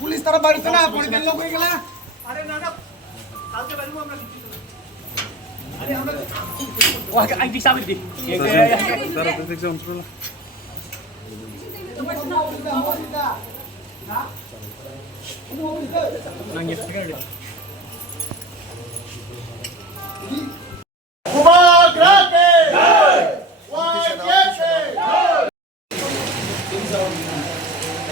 Police তারা বাড়িতে না পরিবার লোক হয়ে গেলে আরে না না কালকে বাড়িও আমরা আরে আমরা ও আইডি সাবিত দি তারা দেখছে অন্তরা nangis sekali.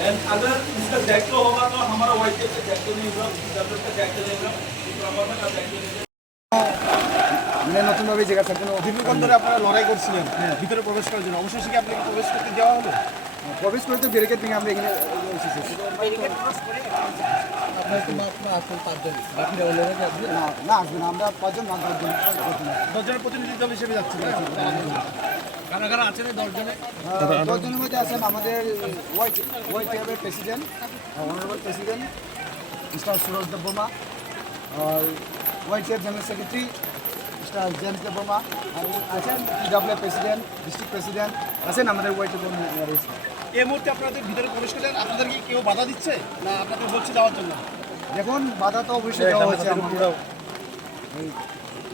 And अगर इसका दायित्व होगा तो हमारा वाइट का दायित्व नहीं होगा, डॉक्टर का दायित्व नहीं होगा, प्रबंधन का दायित्व नहीं होगा। মানে নতুনভাবে জায়গা থাকতেন দীর্ঘকাল ধরে আপনারা লড়াই করছিলেন ভিতরে প্রবেশ করার জন্য অবশেষে কি আপনাকে প্রবেশ করতে দেওয়া হলো? প্রবেশ করতে ব্যারিকেড ভেঙে আমরা এখানে এসেছি। না আসবে না, আমরা 5 জন না 10 জন। 10 জনের প্রতিনিধি দল হিসেবে যাচ্ছি। কারা কারা আছেন 10 জনে? 10 জনের মধ্যে আছেন আমাদের ওয়াই টিএফের president, honourable president mister Suraj Debbarma, আর Y TF general secretary mister James Debbarma, আর আছেন পিডব্লিউ প্রেসিডেন্ট, ডিস্ট্রিক্ট প্রেসিডেন্ট আছেন আমাদের ওয়াই টিএফ। এই মুহূর্তে আপনাদের ভিতরে প্রবেশ করলেন, আপনাদের কি কেউ বাধা দিচ্ছে না আপনাদের বলছে যাওয়ার জন্য? দেখুন বাধা তো অবশ্যই দেওয়া হচ্ছে।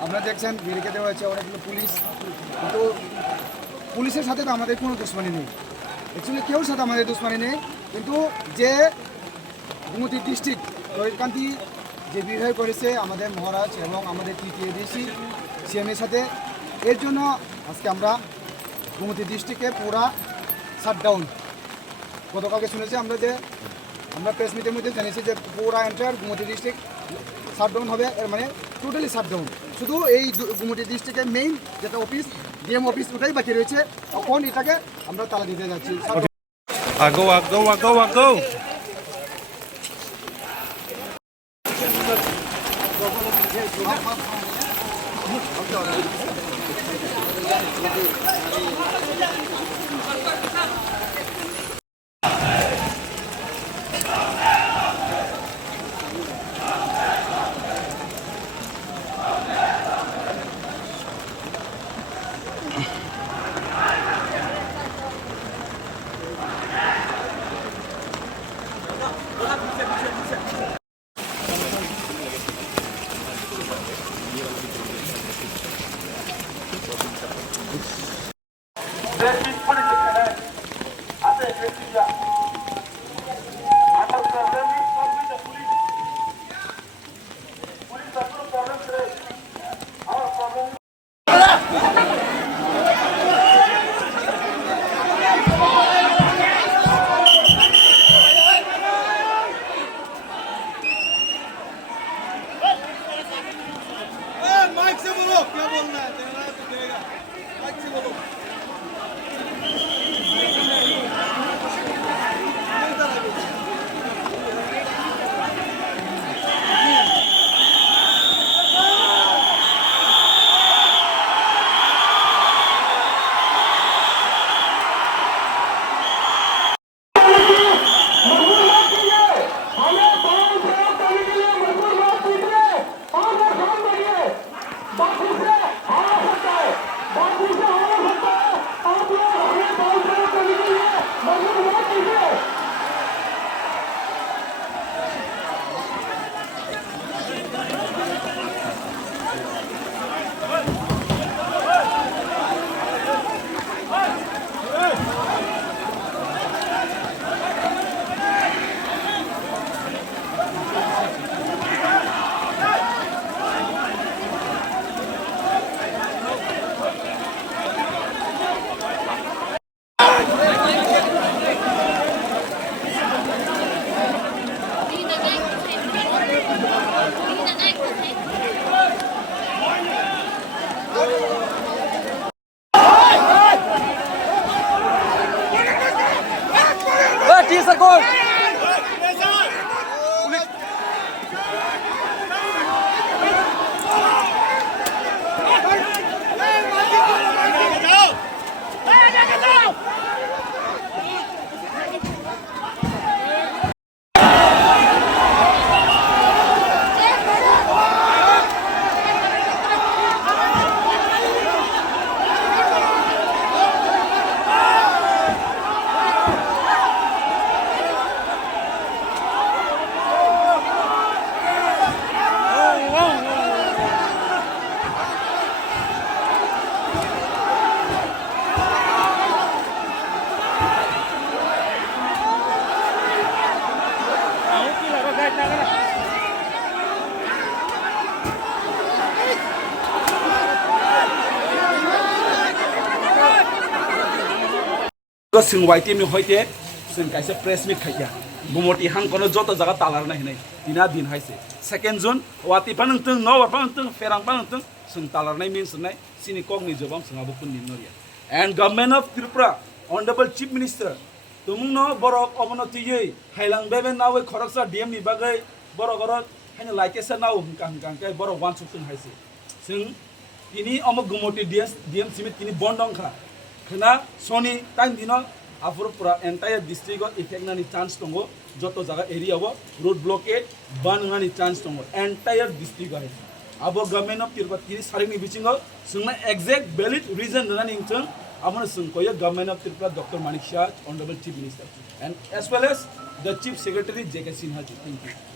আপনারা দেখছেন ব্যারিকেড দেওয়া হয়েছে অনেকগুলো পুলিশ, কিন্তু পুলিশের সাথে তো আমাদের কোনো দুশ্মনী নেই, অ্যাকচুয়ালি কেউর সাথে আমাদের দুশ্মনী নেই। কিন্তু যে গোমতী ডিস্ট্রিক্ট তরিকান্তি যে বিহেভ করেছে আমাদের মহারাজ এবং আমাদের টিটিএডিসি সিএমের সাথে, এর জন্য আজকে আমরা গোমতী ডিস্ট্রিক্টে পুরা শাটডাউন। গতকালকে শুনেছি আমরা যে আমরা প্রেস মিটের মধ্যে জানিয়েছি যে পুরা এন্টায়ার গোমতী ডিস্ট্রিক্ট শাটডাউন হবে, এর মানে টোটালি শাটডাউন। শুধু এই গোমতী ডিস্ট্রিক্টের মেইন যেটা অফিস ডিএম অফিস ওটাই বাকি রয়েছে, তখন এটাকে আমরা তালা দিতে যাচ্ছি। আগো আগো আগো আগো जों वाई टीम हईते जों कैसे प्रेस मिट खाइया गुमटी हांखौनो जत जागा तालारना हिनाय दिना दिन हायसे सेकेंड जुन वातिपा नोंथों नवारपा नोंथों फेरांपा नोंथों जों तालारनाय मीन्स नाय सिनि कगनि जबाम जोंहाबो कुननि नरिया and government of Tripura honourable chief minister तुमुंनो बरक अवनतियै हाइलांबेबे नावै खरकसा डीएम नि बागै बरक हायनो लाइकेसा नाव हंका बरक वान सुखुन हायसे जों तिनि अमक गुमटी डीएम सिमित तिनि बंदंखा खना सोनी टाइम दिनो आफुरपुरा एंटायर डिस्ट्रिक्ट इफेक्ट नानी चांस दंगो जतो जागा एरिया वो रोड ब्लॉकेट बानगानी चांस दंगो एंटायर डिस्ट्रिक्ट है अब गवर्नमेंट ऑफ त्रिपुरा तिनि सारिनि बिचिङाव जोंना एक्जेक्ट वैलिड रीजन होनानै जों आमनो सोंखयो government of Tripura doctor Manik Saha honourable chief minister and as well as the chief secretary J K Sinha ji thank you